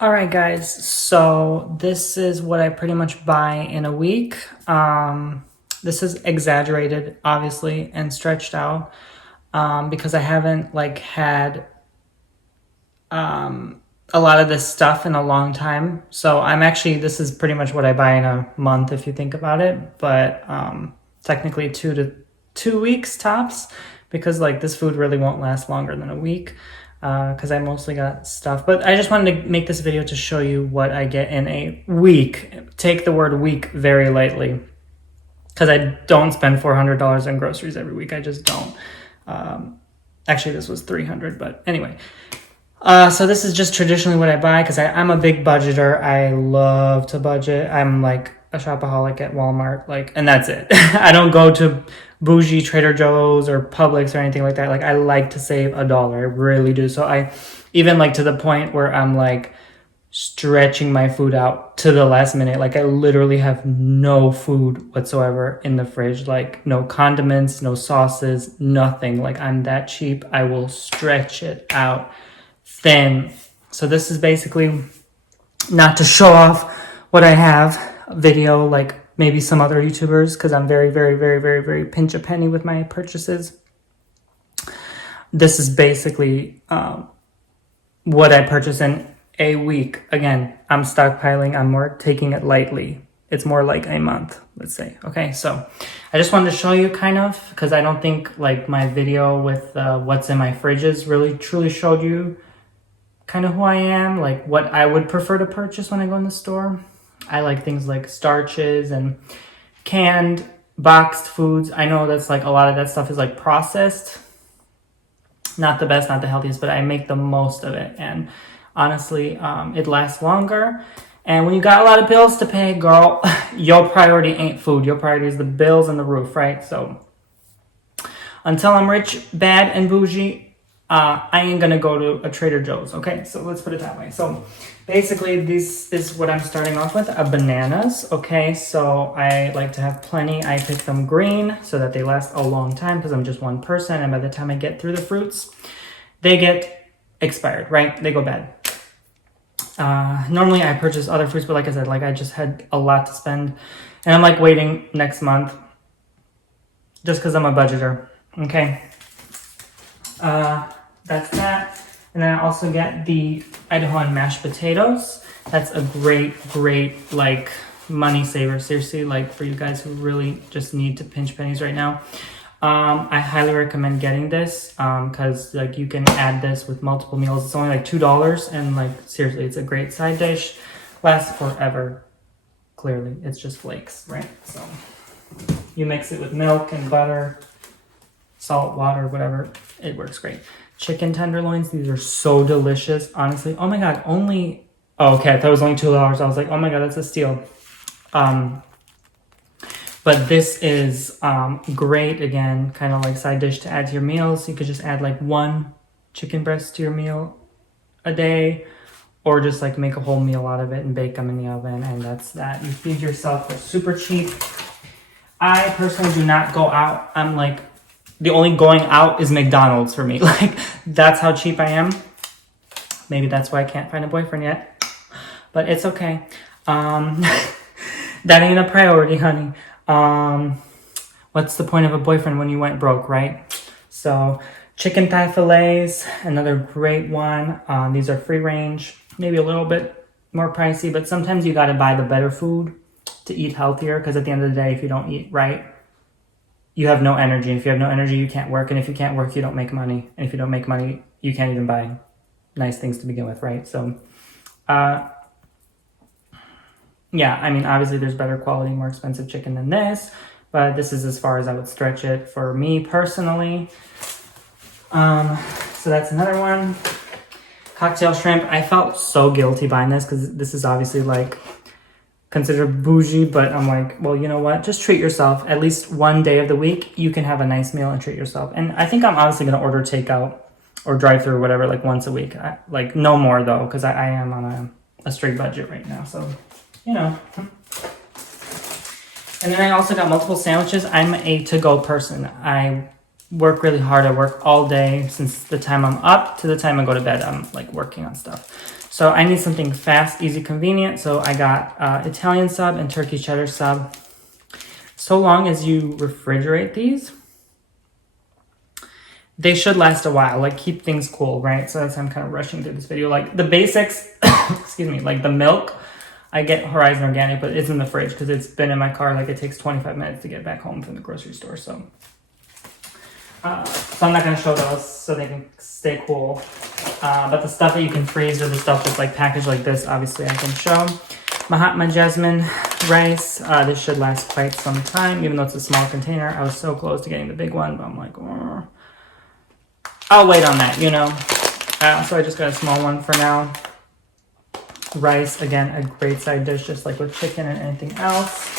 All right, guys. So this is what I pretty much buy in a week. This is exaggerated, obviously, and stretched out because I haven't had a lot of this stuff in a long time. So this is pretty much what I buy in a month if you think about it. But technically 2 weeks tops because this food really won't last longer than a week because I mostly got stuff. But I just wanted to make this video to show you what I get in a week. Take the word week very lightly because I don't spend $400 on groceries every week. I just don't. Actually, this was $300, but anyway. So this is just traditionally what I buy because I'm a big budgeter. I love to budget. I'm like a shopaholic at Walmart, and that's it. I don't go to bougie Trader Joe's or Publix or anything like that. I like to save $1. I really do. So I even to the point where I'm stretching my food out to the last minute. I literally have no food whatsoever in the fridge. No condiments, no sauces, nothing. I'm that cheap. I will stretch it out thin. So this is basically not to show off what I have video like maybe some other YouTubers because I'm very, very, very, very, very pinch a penny with my purchases. This is basically what I purchase in a week. Again, I'm stockpiling. I'm more taking it lightly. It's more like a month, let's say. Okay, so I just wanted to show you kind of because I don't think my video with what's in my fridges really truly showed you kind of who I am, what I would prefer to purchase when I go in the store. I like things like starches and canned, boxed foods. I know that's a lot of that stuff is processed. Not the best, not the healthiest, but I make the most of it. And honestly, it lasts longer. And when you got a lot of bills to pay, girl, your priority ain't food. Your priority is the bills and the roof, right? So until I'm rich, bad, and bougie, I ain't gonna go to a Trader Joe's, okay? So let's put it that way. So basically, this is what I'm starting off with, bananas, okay? So I like to have plenty. I pick them green so that they last a long time because I'm just one person, and by the time I get through the fruits, they get expired, right? They go bad. Normally I purchase other fruits, but like I said, I just had a lot to spend, and I'm waiting next month just because I'm a budgeter, okay? That's that. And then I also get the Idahoan mashed potatoes. That's a great money saver. Seriously, for you guys who really just need to pinch pennies right now. I highly recommend getting this because you can add this with multiple meals. It's only $2 and seriously, it's a great side dish. Lasts forever. Clearly, it's just flakes, right? So you mix it with milk and butter, salt, water, whatever. It works great. Chicken tenderloins, these are so delicious, honestly. Oh my god, okay, I thought it was only $2. I was oh my god, that's a steal. But this is great, again, kind of side dish to add to your meals. You could just add one chicken breast to your meal a day, or just make a whole meal out of it and bake them in the oven, and that's that. You feed yourself. They're super cheap. I personally do not go out. I'm the only going out is McDonald's for me. That's how cheap I am. Maybe that's why I can't find a boyfriend yet. But it's okay. That ain't a priority, honey. What's the point of a boyfriend when you went broke, right? So chicken thigh fillets, another great one. These are free range, maybe a little bit more pricey, but sometimes you got to buy the better food to eat healthier because at the end of the day, if you don't eat right, you have no energy. If you have no energy, you can't work. And if you can't work, you don't make money. And if you don't make money, you can't even buy nice things to begin with, right? So, yeah, I mean, obviously there's better quality, more expensive chicken than this, but this is as far as I would stretch it for me personally. So that's another one. Cocktail shrimp. I felt so guilty buying this because this is obviously considered bougie, but I'm well, you know what? Just treat yourself. At least one day of the week, you can have a nice meal and treat yourself. And I think I'm honestly going to order takeout or drive through or whatever, once a week. No more though, because I am on a strict budget right now. So, you know. And then I also got multiple sandwiches. I'm a to-go person. I work really hard. I work all day since the time I'm up to the time I go to bed. I'm like working on stuff. So I need something fast, easy, convenient. So I got Italian sub and turkey cheddar sub. So long as you refrigerate these, they should last a while. Like keep things cool, right? So that's why I'm kind of rushing through this video. Like the basics, excuse me, like the milk, I get Horizon Organic, but it's in the fridge because it's been in my car. Like it takes 25 minutes to get back home from the grocery store. So I'm not going to show those so they can stay cool. But the stuff that you can freeze or the stuff that's like packaged like this, obviously I can show. Mahatma Jasmine rice. This should last quite some time, even though it's a small container. I was so close to getting the big one, but I'm like, oh. I'll wait on that, you know. So I just got a small one for now. Rice, again, a great side dish, just like with chicken and anything else.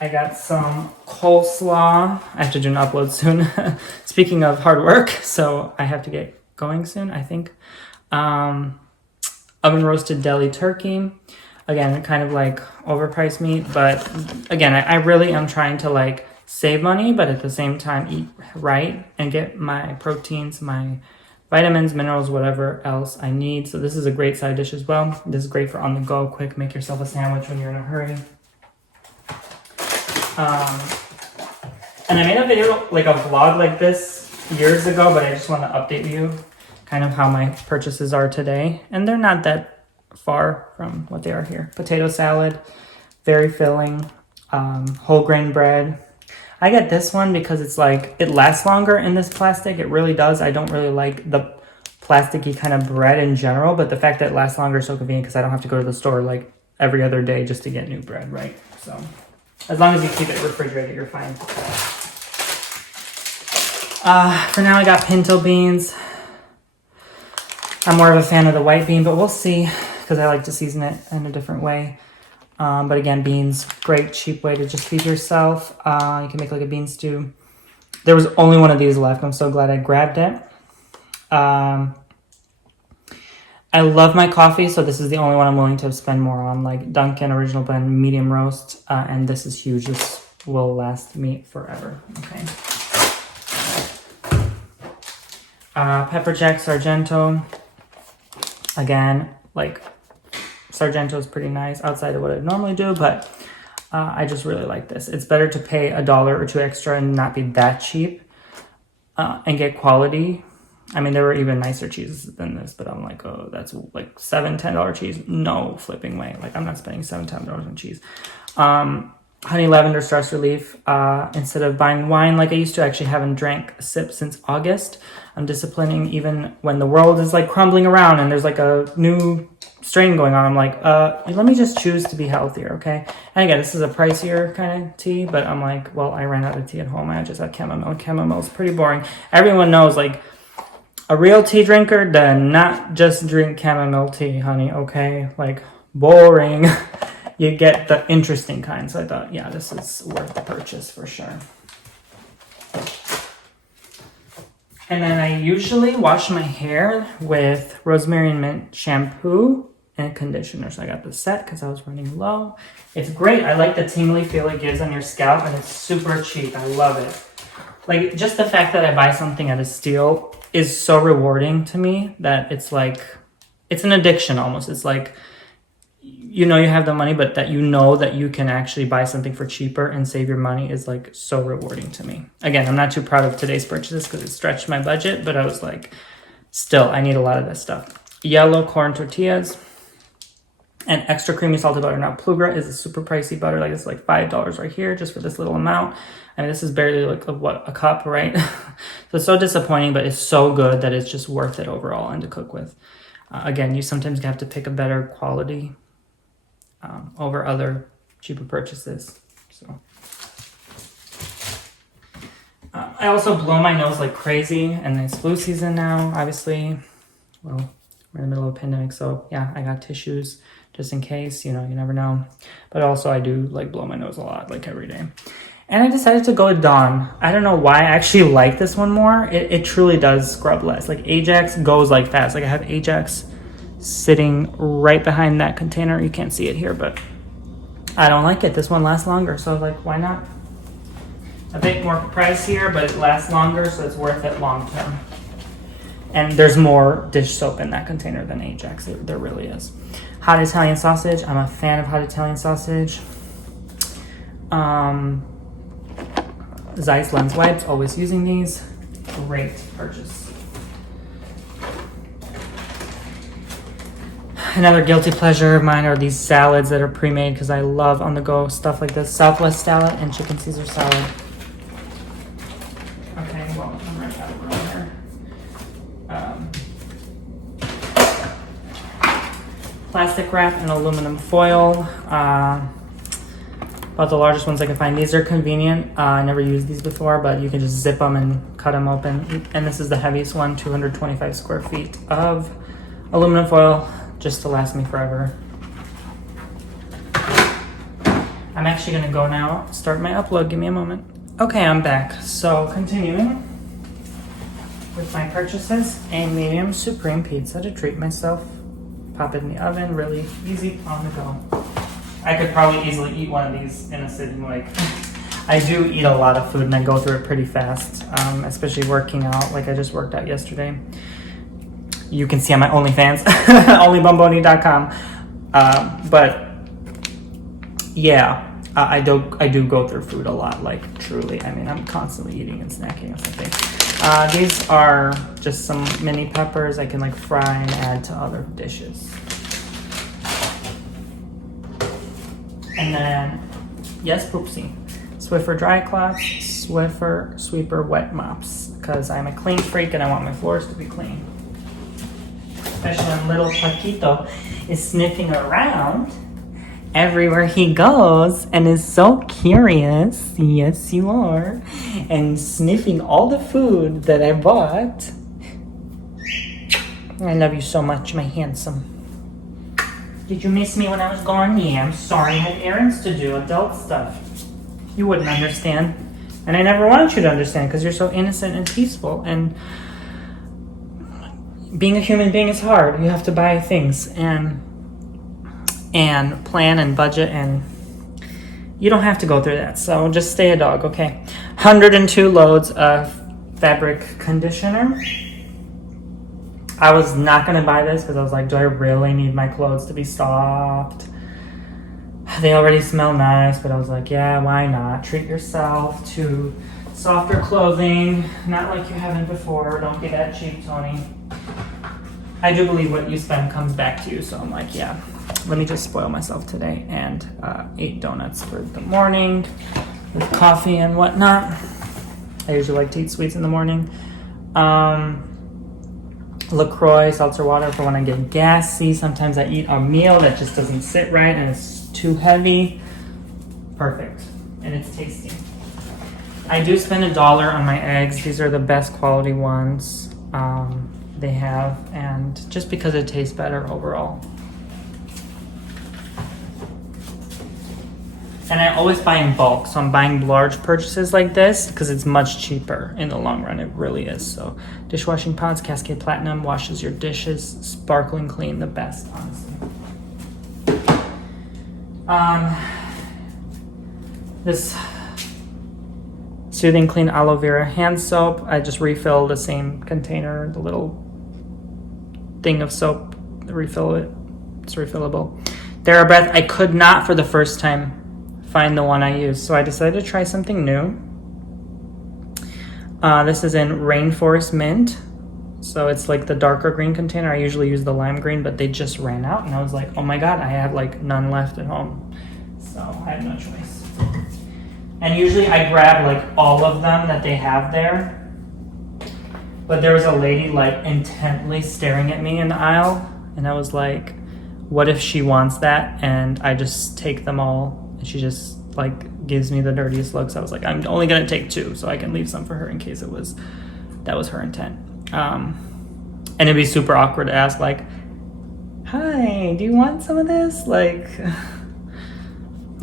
I got some coleslaw. I have to do an upload soon. Speaking of hard work, so I have to get going soon, I think. Oven roasted deli turkey. Again, kind of like overpriced meat, but again, I really am trying to like save money, but at the same time eat right and get my proteins, my vitamins, minerals, whatever else I need. So this is a great side dish as well. This is great for on the go, quick, make yourself a sandwich when you're in a hurry. And I made a video, like a vlog like this years ago, but I just want to update you kind of how my purchases are today. And they're not that far from what they are here. Potato salad, very filling, whole grain bread. I get this one because it's like, it lasts longer in this plastic. It really does. I don't really like the plasticky kind of bread in general, but the fact that it lasts longer is so convenient because I don't have to go to the store like every other day just to get new bread, right? So as long as you keep it refrigerated, you're fine. For now, I got pinto beans. I'm more of a fan of the white bean, but we'll see because I like to season it in a different way. But again, beans, great cheap way to just feed yourself. You can make like a bean stew. There was only one of these left. I'm so glad I grabbed it. I love my coffee, so this is the only one I'm willing to spend more on. Like Dunkin' Original Blend Medium Roast, and this is huge. This will last me forever. Okay. Pepper Jack Sargento. Again, like Sargento is pretty nice outside of what I normally do, but I just really like this. It's better to pay $1 or $2 extra and not be that cheap and get quality. I mean, there were even nicer cheeses than this, but I'm like, oh, that's like $7, $10 cheese. No flipping way. Like, I'm not spending $7, $10 on cheese. Honey lavender stress relief. Instead of buying wine like I used to, I actually haven't drank a sip since August. I'm disciplining even when the world is like crumbling around and there's like a new strain going on. I'm like, let me just choose to be healthier, okay? And again, this is a pricier kind of tea, but I'm like, well, I ran out of tea at home. I just had chamomile. Chamomile is pretty boring. Everyone knows, like, a real tea drinker does not just drink chamomile tea, honey, okay? Like, boring. You get the interesting kind. So I thought, yeah, this is worth the purchase for sure. And then I usually wash my hair with rosemary and mint shampoo and conditioner. So I got the set because I was running low. It's great. I like the tingly feel it gives on your scalp, and it's super cheap. I love it. Like, just the fact that I buy something at a steal is so rewarding to me that it's like, it's an addiction almost. It's like, you know, you have the money, but that you know that you can actually buy something for cheaper and save your money is like so rewarding to me. Again, I'm not too proud of today's purchases because it stretched my budget, but I was like, still, I need a lot of this stuff. Yellow corn tortillas and extra creamy salted butter. Now, Plugra is a super pricey butter. Like, it's like $5 right here just for this little amount. I mean, this is barely like a cup, right? So it's so disappointing, but it's so good that it's just worth it overall and to cook with. Again, you sometimes have to pick a better quality over other cheaper purchases. So I also blow my nose like crazy, and it's flu season now, obviously. Well, we're in the middle of a pandemic, so yeah, I got tissues just in case, you know, you never know. But also I do like blow my nose a lot, like every day. And I decided to go with Dawn. I don't know why. I actually like this one more. It truly does scrub less. Like, Ajax goes like fast. Like, I have Ajax sitting right behind that container. You can't see it here, but I don't like it. This one lasts longer, so like, why not? a bit more pricier, but it lasts longer, so it's worth it long term. And there's more dish soap in that container than Ajax. There really is. Hot Italian sausage. I'm a fan of hot Italian sausage. Zeiss lens wipes. Always using these. Great purchase. Another guilty pleasure of mine are these salads that are pre-made because I love on-the-go stuff like this. Southwest salad and chicken Caesar salad. Okay, well, I'm right out of room here. Plastic wrap and aluminum foil. About the largest ones I can find. These are convenient. I never used these before, but you can just zip them and cut them open. And this is the heaviest one, 225 square feet of aluminum foil, just to last me forever. I'm actually gonna go now, start my upload. Give me a moment. Okay, I'm back. So continuing with my purchases, a medium supreme pizza to treat myself. Pop it in the oven, really easy on the go. I could probably easily eat one of these in a sitting. Like, I do eat a lot of food and I go through it pretty fast, especially working out. Like I just worked out yesterday. You can see on my OnlyFans, onlybomboni.com. But yeah, I do go through food a lot, like truly. I mean, I'm constantly eating and snacking or something. These are just some mini peppers I can like fry and add to other dishes. And then, yes, poopsie. Swiffer dry cloths, Swiffer sweeper wet mops, because I'm a clean freak and I want my floors to be clean. Especially when little Paquito is sniffing around everywhere he goes and is so curious, yes you are, and sniffing all the food that I bought. I love you so much, my handsome. Did you miss me when I was gone? Yeah, I'm sorry, I had errands to do, adult stuff. You wouldn't understand. And I never wanted you to understand because you're so innocent and peaceful. And being a human being is hard. You have to buy things and plan and budget, and you don't have to go through that. So just stay a dog, okay? 102 loads of fabric conditioner. I was not going to buy this because I was like, do I really need my clothes to be soft? They already smell nice, but I was like, yeah, why not? Treat yourself to softer clothing, not like you haven't before. Don't be that cheap, Tony. I do believe what you spend comes back to you, so I'm like, yeah, let me just spoil myself today and ate donuts for the morning with coffee and whatnot. I usually like to eat sweets in the morning. LaCroix seltzer water for when I get gassy. Sometimes I eat a meal that just doesn't sit right and it's too heavy. Perfect. And it's tasty. I do spend $1 on my eggs. These are the best quality ones they have, and just because it tastes better overall. And I always buy in bulk, so I'm buying large purchases like this because it's much cheaper in the long run. It really is. So dishwashing pods, Cascade Platinum, washes your dishes, sparkling clean, the best, honestly. This Soothing Clean Aloe Vera hand soap. I just refill the same container, the little thing of soap, refill it. It's refillable. TheraBreath. I could not, for the first time, find the one I use, so I decided to try something new. This is in Rainforest Mint, so it's like the darker green container. I usually use the lime green, but they just ran out, and I was like, oh my god, I have like none left at home, so I had no choice. And usually I grab like all of them that they have there, but there was a lady like intently staring at me in the aisle, and I was like, what if she wants that and I just take them all? And she just like gives me the dirtiest looks. I was like, I'm only gonna take 2 so I can leave some for her in case that was her intent. And it'd be super awkward to ask like, hi, do you want some of this? Like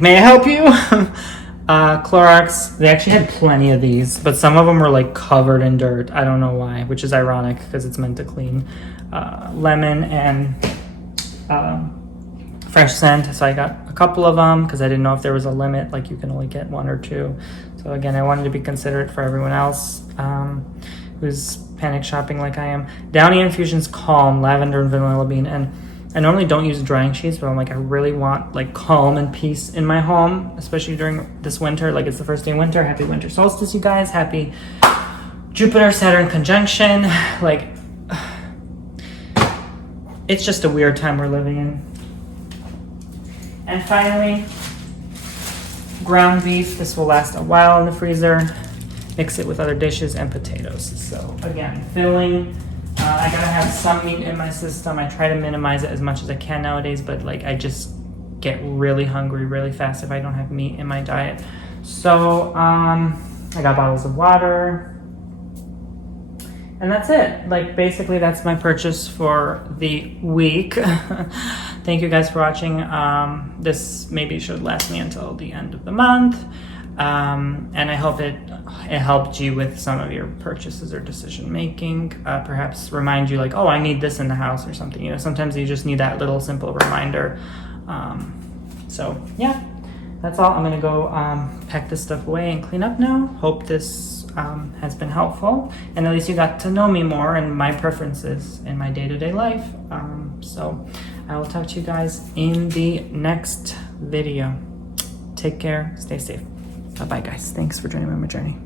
may I help you? Clorox, they actually had plenty of these, but some of them were like covered in dirt. I don't know why, which is ironic because it's meant to clean. Lemon and fresh scent, so I got a couple of them because I didn't know if there was a limit, like you can only get 1 or 2, so So again, I wanted to be considerate for everyone else who's panic shopping like I am. Downy Infusion's Calm, lavender and vanilla bean. And I normally don't use drying sheets, but I'm like, I really want like calm and peace in my home, especially during this winter. Like, it's the first day of winter. Happy winter solstice, you guys. Happy Jupiter-Saturn conjunction. Like, it's just a weird time we're living in. And finally, ground beef. This will last a while in the freezer. Mix it with other dishes and potatoes. So again, filling. I gotta have some meat in my system. I try to minimize it as much as I can nowadays, but like, I just get really hungry really fast if I don't have meat in my diet. So I got bottles of water. And that's it. Like, basically that's my purchase for the week. Thank you guys for watching. This maybe should last me until the end of the month. And I hope it helped you with some of your purchases or decision making. Perhaps remind you like, oh, I need this in the house or something. You know, sometimes you just need that little simple reminder. So yeah, that's all. I'm gonna go pack this stuff away and clean up now. Hope this has been helpful, and at least you got to know me more and my preferences in my day-to-day life. So I will talk to you guys in the next video. Take care, stay safe. Bye-bye, guys. Thanks for joining me on my journey.